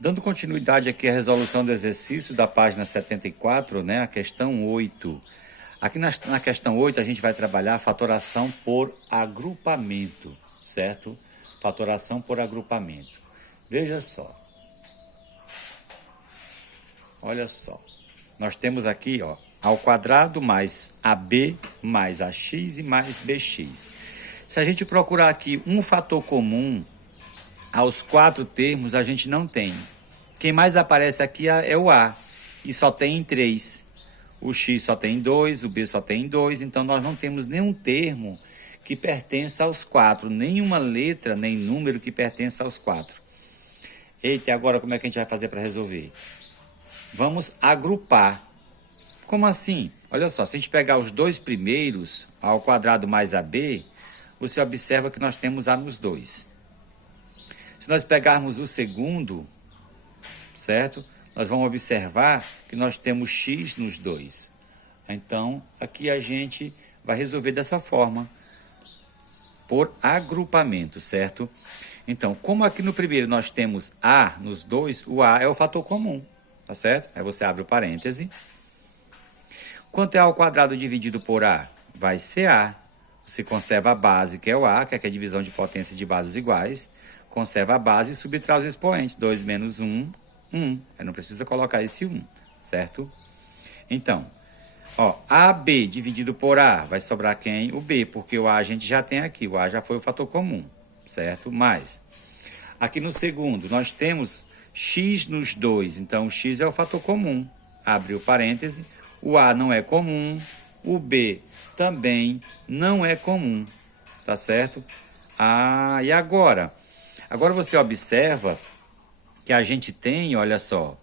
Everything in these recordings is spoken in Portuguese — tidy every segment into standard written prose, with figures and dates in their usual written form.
Dando continuidade aqui à resolução do exercício da página 74, né, a questão 8. Aqui na questão 8 a gente vai trabalhar a fatoração por agrupamento, certo? Fatoração por agrupamento. Veja só. Olha só. Nós temos aqui, ó, ao quadrado mais AB mais AX e mais BX. Se a gente procurar aqui um fator comum aos 4 termos, a gente não tem. Quem mais aparece aqui é o A, e só tem em 3. O X só tem em 2, o B só tem em 2, então nós não temos nenhum termo que pertença aos 4, nenhuma letra, nem número que pertença aos 4. Eita, e agora como é que a gente vai fazer para resolver? Vamos agrupar. Como assim? Olha só, se a gente pegar os dois primeiros, A ao quadrado mais AB, você observa que nós temos A nos dois. Se nós pegarmos o segundo, certo? Nós vamos observar que nós temos X nos dois. Então, aqui a gente vai resolver dessa forma, por agrupamento, certo? Então, como aqui no primeiro nós temos A nos dois, o A é o fator comum, tá certo? Aí você abre o parêntese. Quanto é A ao quadrado dividido por A? Vai ser A. Você conserva a base, que é o A, que é a divisão de potência de bases iguais. Conserva a base e subtrai os expoentes. 2 menos 1, 1. Aí não precisa colocar esse 1, certo? Então, ó, AB dividido por A, vai sobrar quem? O B, porque o A a gente já tem aqui. O A já foi o fator comum, certo? Mas, aqui no segundo, nós temos X nos dois. Então, o X é o fator comum. Abre o parêntese. O A não é comum. O B também não é comum, tá certo? Ah, e agora? Agora você observa que a gente tem, olha só,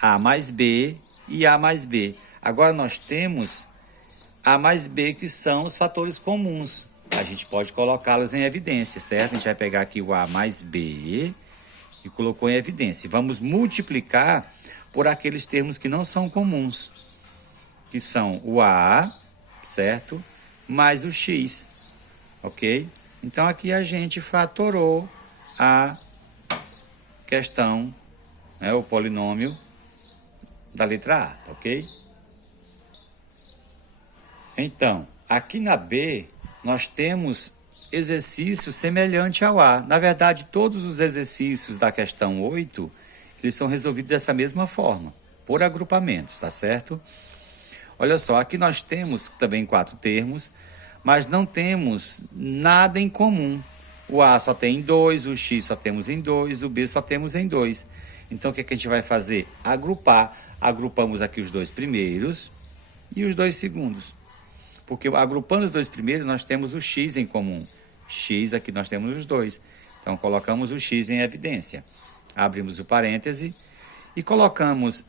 A mais B e A mais B. Agora nós temos A mais B, que são os fatores comuns. A gente pode colocá-los em evidência, certo? A gente vai pegar aqui o A mais B e colocou em evidência. Vamos multiplicar por aqueles termos que não são comuns, que são o A, certo? Mais o X, ok? Então aqui a gente fatorou a questão, né, o polinômio da letra A, ok? Então, aqui na B, nós temos exercício semelhante ao A. Na verdade, todos os exercícios da questão 8, eles são resolvidos dessa mesma forma, por agrupamentos, tá certo? Olha só, aqui nós temos também 4 termos, mas não temos nada em comum. O A só tem em 2, o X só temos em 2, o B só temos em 2. Então, o que a gente vai fazer? Agrupar. Agrupamos aqui os dois primeiros e os dois segundos. Porque agrupando os dois primeiros, nós temos o X em comum. X, aqui nós temos os dois. Então, colocamos o X em evidência. Abrimos o parêntese e colocamos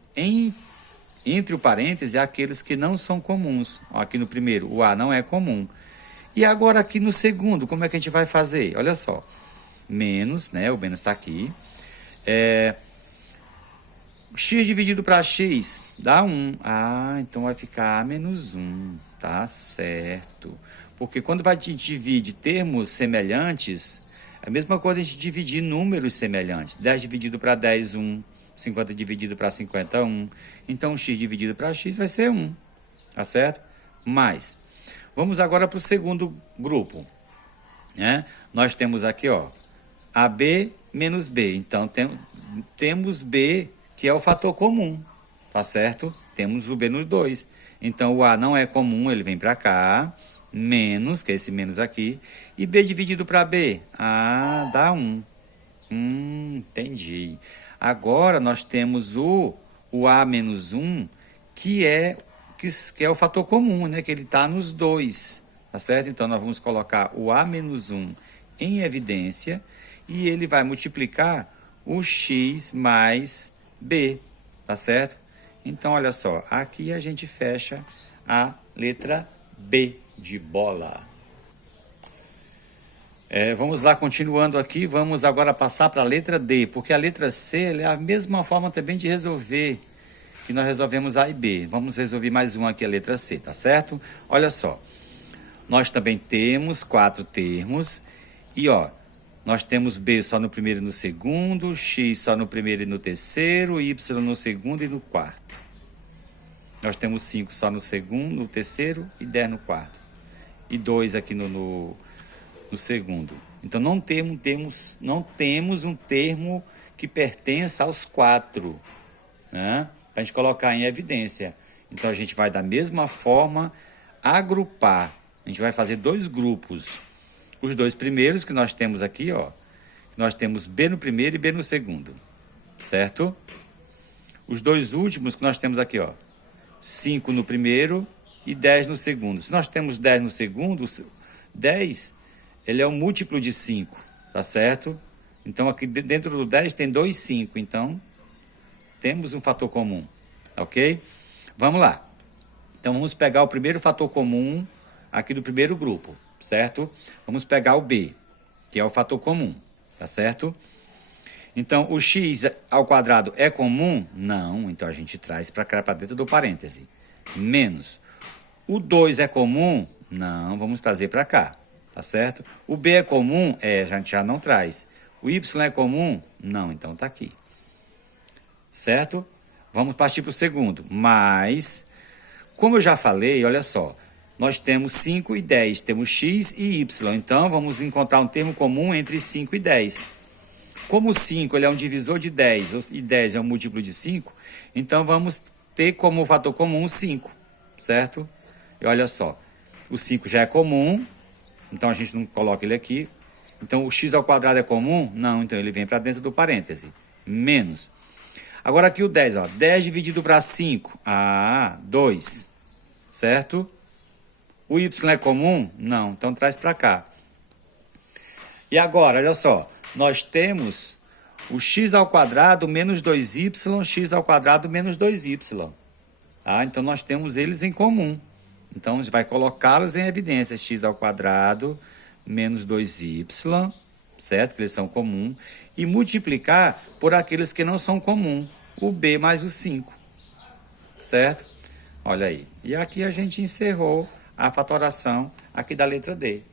entre o parêntese aqueles que não são comuns. Aqui no primeiro, o A não é comum. E agora aqui no segundo, como é que a gente vai fazer? Olha só, menos, né? O menos está aqui. X dividido para X dá 1. Ah, então vai ficar A menos 1. Tá certo. Porque quando a gente divide termos semelhantes, é a mesma coisa a gente dividir números semelhantes. 10 dividido para 10, 1. 50 dividido para 50, 1. Então, X dividido para X vai ser 1. Tá certo? Mas, vamos agora para o segundo grupo, né? Nós temos aqui, ó, AB menos B. Então, temos B, que é o fator comum, tá certo? Temos o B nos dois. Então, o A não é comum, ele vem para cá, menos, que é esse menos aqui, e B dividido para B, ah, dá 1. Entendi. Agora, nós temos o A menos 1, que é o fator comum, né? Que ele está nos dois, tá certo? Então, nós vamos colocar o A menos 1 em evidência e ele vai multiplicar o X mais B, tá certo? Então, olha só, aqui a gente fecha a letra B de bola. Vamos lá, continuando aqui, vamos agora passar para a letra D, porque a letra C é a mesma forma também de resolver, que nós resolvemos A e B. Vamos resolver mais uma aqui, a letra C, tá certo? Olha só, nós também temos 4 termos, e ó, Nós temos B só no primeiro e no segundo, X só no primeiro e no terceiro, Y no segundo e no quarto. Nós temos 5 só no segundo, no terceiro e 10 no quarto. E 2 aqui no segundo. Então não temos um termo que pertença aos 4, né? Para a gente colocar em evidência. Então a gente vai da mesma forma agrupar. A gente vai fazer 2 grupos. Os 2 primeiros que nós temos aqui, ó. Nós temos B no primeiro e B no segundo. Certo? Os 2 últimos que nós temos aqui, ó. 5 no primeiro e 10 no segundo. Se nós temos 10 no segundo, 10, ele é um múltiplo de 5, tá certo? Então aqui dentro do 10 tem 2, 5. Então temos um fator comum, ok? Vamos lá. Então vamos pegar o primeiro fator comum aqui do primeiro grupo, certo? Vamos pegar o B, que é o fator comum, tá certo? Então, o x ao quadrado é comum? Não, então a gente traz para cá, para dentro do parêntese. Menos. O 2 é comum? Não, vamos trazer para cá, tá certo? O b é comum? É, a gente já não traz. O y é comum? Não, então tá aqui. Certo? Vamos partir para o segundo. Mas, como eu já falei, olha só, nós temos 5 e 10, temos x e y. Então, vamos encontrar um termo comum entre 5 e 10. Como 5 ele é um divisor de 10 e 10 é um múltiplo de 5, então vamos ter como fator comum 5, certo? E olha só, o 5 já é comum, então a gente não coloca ele aqui. Então o x ao quadrado é comum? Não, então ele vem para dentro do parêntese. Menos. Agora aqui o 10, ó, 10 dividido para 5, 2, certo? O y é comum? Não, então traz para cá. E agora, olha só, nós temos o x ao quadrado menos 2y, x ao quadrado menos 2y. Tá? Então, nós temos eles em comum. Então, a gente vai colocá-los em evidência. X ao quadrado menos 2y, certo? Que eles são comuns. E multiplicar por aqueles que não são comuns. O b mais o 5, certo? Olha aí. E aqui a gente encerrou a fatoração aqui da letra D.